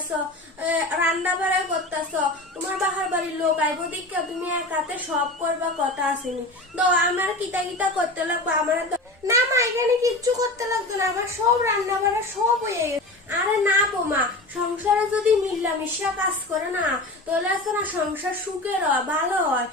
করতেছো, রান্না বাড়া করতেছো, তোমার বাহার বাড়ির লোক আইব দেখা তুমি একাতে সব করবা কথা আসেনি। তো আমার কিতা কিতা করতে লাগবে আমার না মা, এখানে কিচ্ছু করতে লাগতো না, আমার সব রান্না বাড়া সব হয়ে গেছে। আরে না বোমা, সংসারে যদি মিল্লামিশা কাজ করে না তাহলে আছে না সংসার সুখের হয়, ভালো হয়।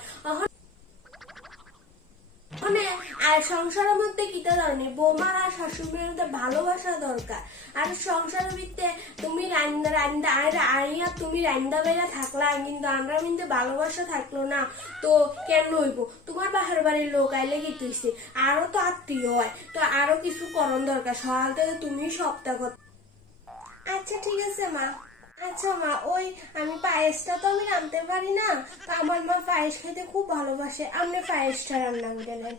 মানে আর সংসারের মধ্যে কিটা ধরনের বৌমার আর শাশুড়ির মধ্যে ভালোবাসা দরকার। আর সংসারের ভিতরে তুমি রান্না রান্না আর আইয়া তুমি রান্না বেড়া থাকলা কিন্তু আমরা কিন্তু ভালোবাসা থাকলো না, তো কেন হইব? তোমার বাহার বাড়ির লোক আইলে কি তুইছে, আরো তো আত্মীয় হয়, তো আরো কিছু করণ দরকার, সকাল থেকে তুমি সপ্তাহ। আচ্ছা ঠিক আছে মা। আচ্ছা মা, ওই আমি পায়েসটা তো আমি রাঁধতে পারি না, তো আমার মা পায়েস খেতে খুব ভালোবাসে, আপনি পায়েসটা রান্না করে।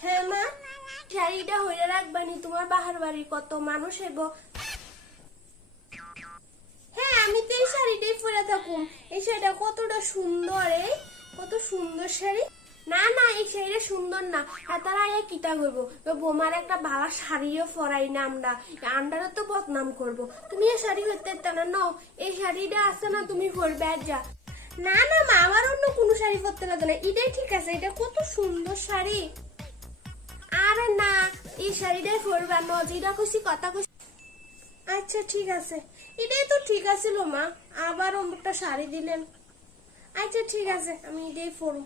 হ্যাঁ মা, শাড়িটা হইলে রাখবানি, তোমার বাহার বাড়ি কত মানুষ হইব। হ্যাঁ আমি তো এই শাড়িটাই পরে থাকুম, এই শাড়িটা কতটা সুন্দর, কত সুন্দর শাড়ি। না না, এই শাড়িটা সুন্দর না, তারা আইয়া কিতা করবো, বোমার একটা ভালো শাড়িও পরাই না আমরা, আন্ডারও তো বদনাম করবো। তুমি এই শাড়ি হইতে না ন, এই শাড়িটা আছে না তুমি পরবে আর যা। না না মা, আমার অন্য কোনো শাড়ি পরতে লাগে না, এটাই ঠিক আছে, এটা কত সুন্দর শাড়ি। আরে না, এই শাড়িটাই পরবা ন, যেটা খুশি কথা খুশি। আচ্ছা ঠিক আছে, এটাই তো ঠিক আছিল মা, আবার অমুকটা শাড়ি দিলেন। আচ্ছা ঠিক আছে, আমি এটাই পরব।